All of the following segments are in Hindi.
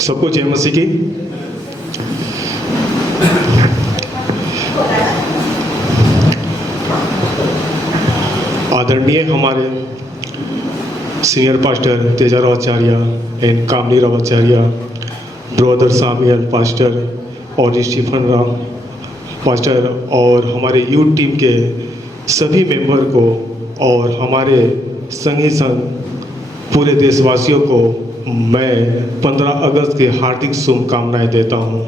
सबको जय मसीह की। आदरणीय हमारे senior pastor Teja Ravacharya and Kamini Ravacharya, brother Samuel pastor और स्टीफन राम पास्टर और हमारे यूथ टीम के सभी मेंबर को और हमारे संगी संग पूरे देशवासियों को मैं 15 अगस्त की हार्दिक शुभकामनाएं देता हूं।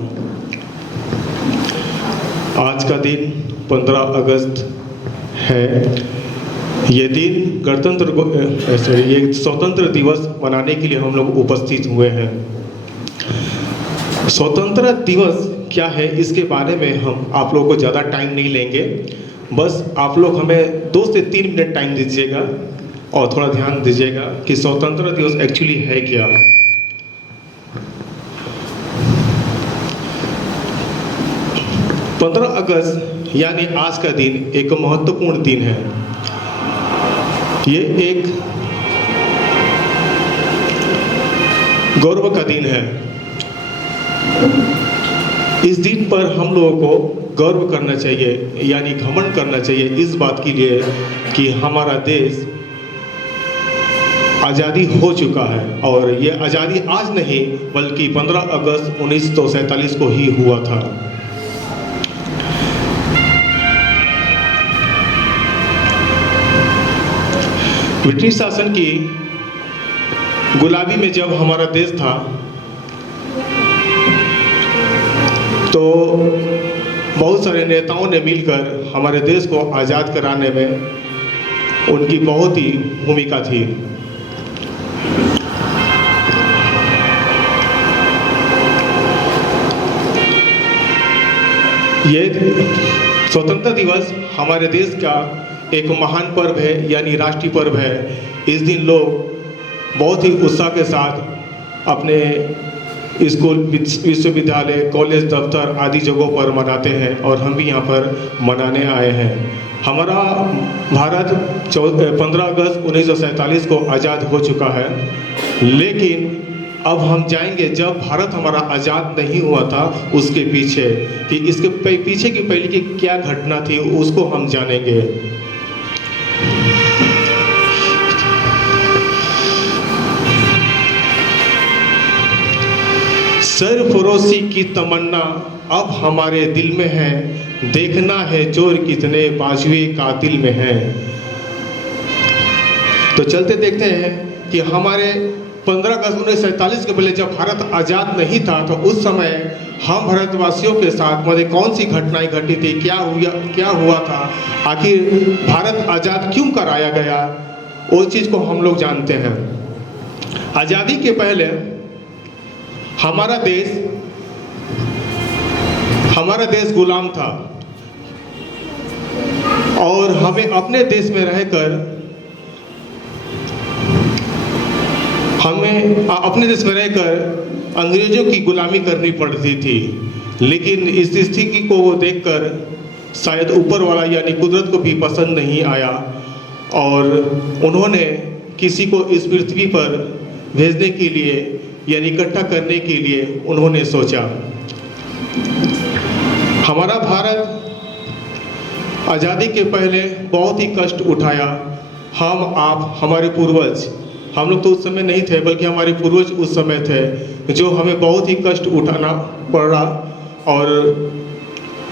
आज का दिन 15 अगस्त है। ये दिन ये स्वतंत्र दिवस मनाने के लिए हम लोग उपस्थित हुए हैं। स्वतंत्र दिवस क्या है इसके बारे में हम आप लोगों को ज़्यादा टाइम नहीं लेंगे। बस आप लोग हमें 2 से 3 मिनट टाइम दीजिएगा और थोड़ा ध्यान दीजिएगा कि स्वतंत्र दिवस एक्चुअली है क्या। पंद्रह अगस्त यानी आज का दिन एक महत्वपूर्ण दिन है। ये एक गौरव का दिन है। इस दिन पर हम लोगों को गर्व करना चाहिए, यानी घमंड करना चाहिए इस बात के लिए कि हमारा देश आज़ादी हो चुका है। और ये आज़ादी आज नहीं बल्कि 15 अगस्त 1947 को ही हुआ था। ब्रिटिश शासन की गुलामी में जब हमारा देश था तो बहुत सारे नेताओं ने मिलकर हमारे देश को आज़ाद कराने में उनकी बहुत ही भूमिका थी। ये स्वतंत्रता दिवस हमारे देश का एक महान पर्व है, यानी राष्ट्रीय पर्व है। इस दिन लोग बहुत ही उत्साह के साथ अपने स्कूल, विश्वविद्यालय, कॉलेज, दफ्तर आदि जगहों पर मनाते हैं और हम भी यहाँ पर मनाने आए हैं। हमारा भारत 15 अगस्त 1947 को आज़ाद हो चुका है, लेकिन अब हम जाएंगे जब भारत हमारा आज़ाद नहीं हुआ था उसके पीछे, कि इसके पीछे की पहले की क्या घटना थी उसको हम जानेंगे। सरफरोशी की तमन्ना अब हमारे दिल में है, देखना है चोर कितने बाजुए कातिल में है। तो चलते देखते हैं कि हमारे 15 अगस्त 1947 के पहले जब भारत आज़ाद नहीं था तो उस समय हम भारतवासियों के साथ मतलब कौन सी घटनाएं घटी थी, क्या हुआ था, आखिर भारत आज़ाद क्यों कराया गया, वो चीज़ को हम लोग जानते हैं। आज़ादी के पहले हमारा देश गुलाम था और हमें अपने देश में रहकर अंग्रेजों की गुलामी करनी पड़ती थी। लेकिन इस स्थिति को वो देखकर शायद ऊपर वाला यानी कुदरत को भी पसंद नहीं आया और उन्होंने किसी को इस पृथ्वी पर भेजने के लिए यानी इकट्ठा करने के लिए उन्होंने सोचा। हमारा भारत आज़ादी के पहले बहुत ही कष्ट उठाया। हम आप हमारे पूर्वज, हम लोग तो उस समय नहीं थे बल्कि हमारे पूर्वज उस समय थे, जो हमें बहुत ही कष्ट उठाना पड़ा। और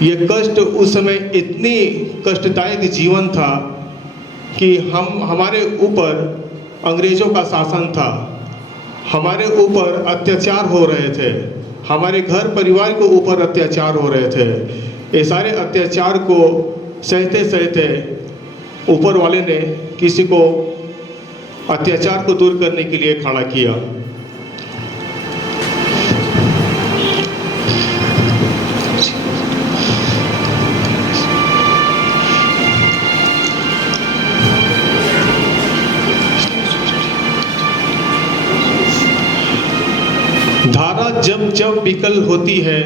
ये कष्ट उस समय इतनी कष्टदायक जीवन था कि हमारे ऊपर अंग्रेज़ों का शासन था, हमारे ऊपर अत्याचार हो रहे थे, हमारे घर परिवार के ऊपर अत्याचार हो रहे थे। ये सारे अत्याचार को सहते सहते ऊपर वाले ने किसी को अत्याचार को दूर करने के लिए खड़ा किया। धारा जब जब विकल होती है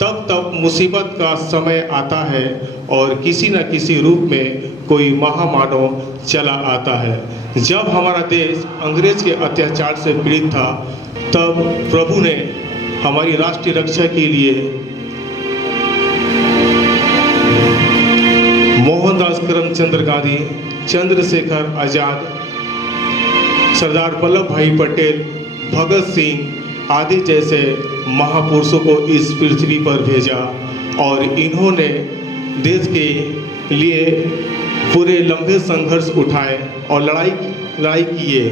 तब तब मुसीबत का समय आता है और किसी न किसी रूप में कोई महामानव चला आता है। जब हमारा देश अंग्रेज के अत्याचार से पीड़ित था तब प्रभु ने हमारी राष्ट्रीय रक्षा के लिए मोहनदास करमचंद गांधी, चंद्रशेखर आजाद, सरदार वल्लभ भाई पटेल, भगत सिंह आदि जैसे महापुरुषों को इस पृथ्वी पर भेजा और इन्होंने देश के लिए पूरे लंबे संघर्ष उठाए और लड़ाई किए।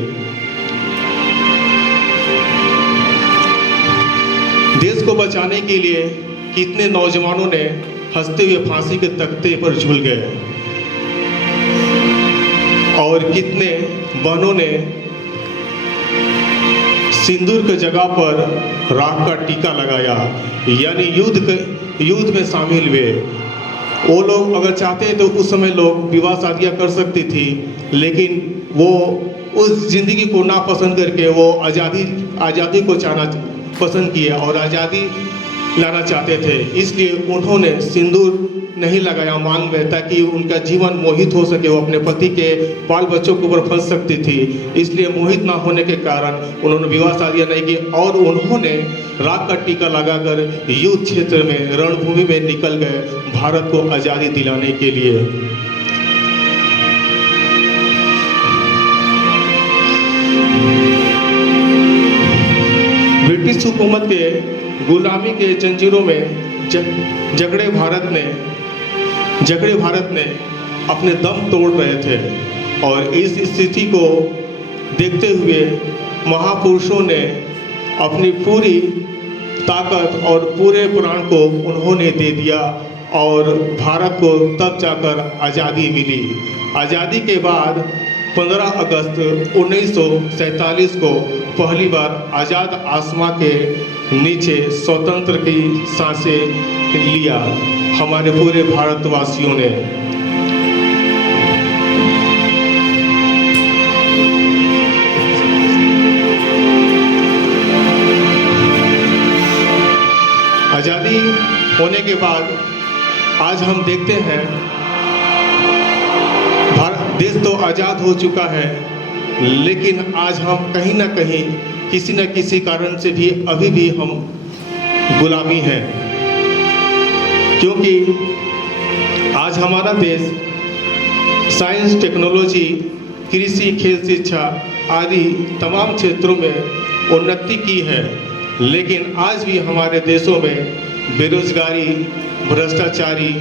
देश को बचाने के लिए कितने नौजवानों ने हंसते हुए फांसी के तख्ते पर झूल गए और कितने बहनों ने सिंदूर की जगह पर राख का टीका लगाया, यानी युद्ध में शामिल हुए। वो लोग अगर चाहते तो उस समय लोग विवाह शादियाँ कर सकती थी, लेकिन वो उस जिंदगी को नापसंद करके वो आज़ादी को चाहना पसंद किए और आज़ादी लाना चाहते थे। इसलिए उन्होंने सिंदूर नहीं लगाया मांग में, ताकि उनका जीवन मोहित हो सके, वो अपने पति के बाल बच्चों के ऊपर फंस सकती थी। इसलिए मोहित ना होने के कारण उन्होंने विवाह शादियाँ नहीं की और उन्होंने राख का टीका लगाकर युद्ध क्षेत्र में, रणभूमि में निकल गए भारत को आज़ादी दिलाने के लिए। ब्रिटिश हुकूमत के गुलामी के जंजीरों में जकड़े भारत ने अपने दम तोड़ रहे थे और इस स्थिति को देखते हुए महापुरुषों ने अपनी पूरी ताकत और पूरे प्राण को उन्होंने दे दिया और भारत को तब जाकर आज़ादी मिली। आज़ादी के बाद 15 अगस्त 1947 को पहली बार आज़ाद आसमां के नीचे स्वतंत्र की सांसें लिया हमारे पूरे भारतवासियों ने। आज़ादी होने के बाद आज हम देखते हैं देश तो आज़ाद हो चुका है, लेकिन आज हम कहीं ना कहीं किसी न किसी कारण से भी अभी भी हम गुलामी हैं, क्योंकि आज हमारा देश साइंस, टेक्नोलॉजी, कृषि, खेल, शिक्षा आदि तमाम क्षेत्रों में उन्नति की है, लेकिन आज भी हमारे देशों में बेरोजगारी, भ्रष्टाचारी,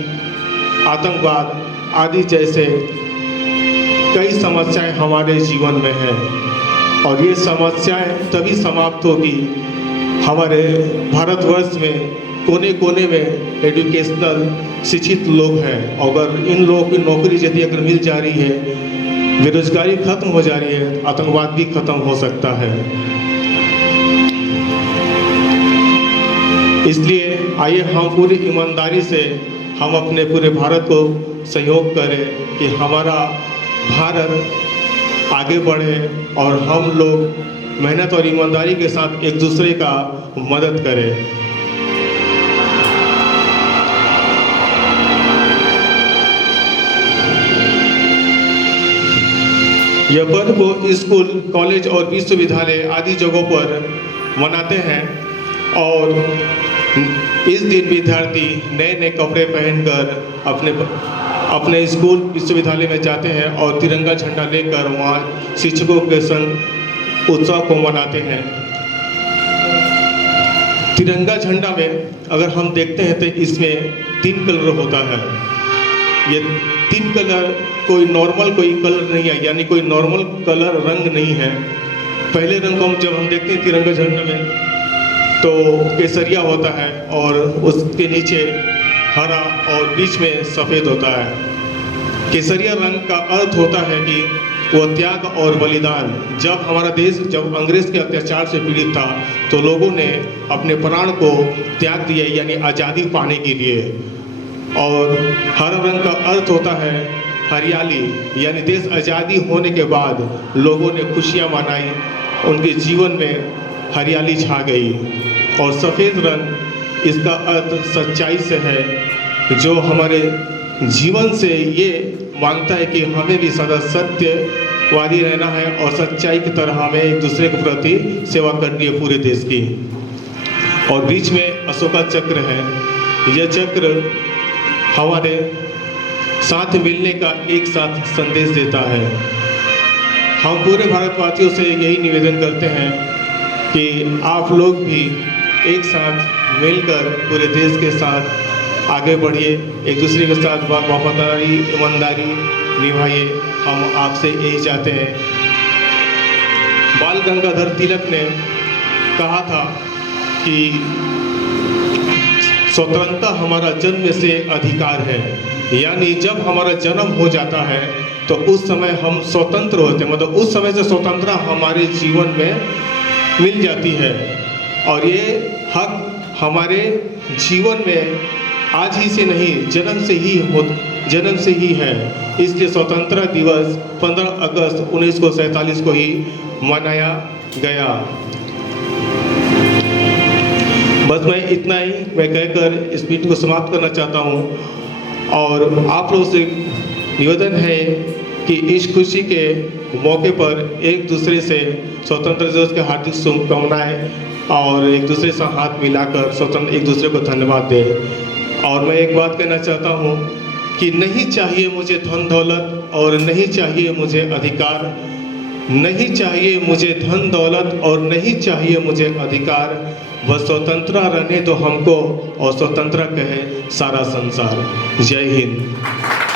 आतंकवाद आदि जैसे कई समस्याएं हमारे जीवन में हैं और ये समस्याएं तभी समाप्त होगी हमारे भारतवर्ष में कोने कोने में एजुकेशनल शिक्षित लोग हैं। अगर इन लोगों की नौकरी यदि अगर मिल जा रही है, बेरोजगारी खत्म हो जा रही है, आतंकवाद भी खत्म हो सकता है। इसलिए आइए हम पूरी ईमानदारी से हम अपने पूरे भारत को सहयोग करें कि हमारा भारत आगे बढ़े और हम लोग मेहनत और ईमानदारी के साथ एक दूसरे का मदद करें। यह पर्व को स्कूल, कॉलेज और विश्वविद्यालय आदि जगहों पर मनाते हैं और इस दिन विद्यार्थी नए नए कपड़े पहनकर अपने स्कूल, विश्वविद्यालय में जाते हैं और तिरंगा झंडा लेकर वहाँ शिक्षकों के संग उत्सव को मनाते हैं। तिरंगा झंडा में अगर हम देखते हैं तो इसमें 3 कलर होता है। ये 3 कलर कोई नॉर्मल कोई कलर नहीं है, यानी कोई नॉर्मल कलर रंग नहीं है। पहले रंग को जब हम देखते हैं तिरंगा झंडा में तो केसरिया होता है और उसके नीचे हरा और बीच में सफ़ेद होता है। केसरिया रंग का अर्थ होता है कि वो त्याग और बलिदान। जब हमारा देश जब अंग्रेज के अत्याचार से पीड़ित था तो लोगों ने अपने प्राण को त्याग दिया, यानी आज़ादी पाने के लिए। और हरा रंग का अर्थ होता है हरियाली, यानी देश आज़ादी होने के बाद लोगों ने खुशियाँ मनाई, उनके जीवन में हरियाली छा गई। और सफ़ेद रंग इसका अर्थ सच्चाई से है, जो हमारे जीवन से ये मांगता है कि हमें भी सदा सत्यवादी रहना है और सच्चाई की तरह हमें एक दूसरे के प्रति सेवा करनी है पूरे देश की। और बीच में अशोका चक्र है। यह चक्र हमारे साथ मिलने का एक साथ संदेश देता है। हम पूरे भारतवासियों से यही निवेदन करते हैं कि आप लोग भी एक साथ मिलकर पूरे देश के साथ आगे बढ़िए, एक दूसरे के साथ वफादारी ईमानदारी निभाइए। हम आपसे यही चाहते हैं। बाल गंगाधर तिलक ने कहा था कि स्वतंत्रता हमारा जन्म से अधिकार है, यानी जब हमारा जन्म हो जाता है तो उस समय हम स्वतंत्र होते हैं, मतलब उस समय से स्वतंत्रता हमारे जीवन में मिल जाती है। और ये हक हमारे जीवन में आज ही से नहीं, जन्म से ही है। इसलिए स्वतंत्रता दिवस 15 अगस्त 1947 को ही मनाया गया। बस मैं इतना ही मैं कहकर इस मीटिंग को समाप्त करना चाहता हूँ। और आप लोगों से निवेदन है कि इस खुशी के मौके पर एक दूसरे से स्वतंत्रता दिवस के हार्दिक शुभकामनाएं और एक दूसरे से हाथ मिलाकर स्वतंत्र एक दूसरे को धन्यवाद दें। और मैं एक बात कहना चाहता हूँ कि नहीं चाहिए मुझे धन दौलत और नहीं चाहिए मुझे अधिकार, नहीं चाहिए मुझे धन दौलत और नहीं चाहिए मुझे अधिकार, बस स्वतंत्र रहने दो हमको और स्वतंत्र कहे सारा संसार। जय हिंद।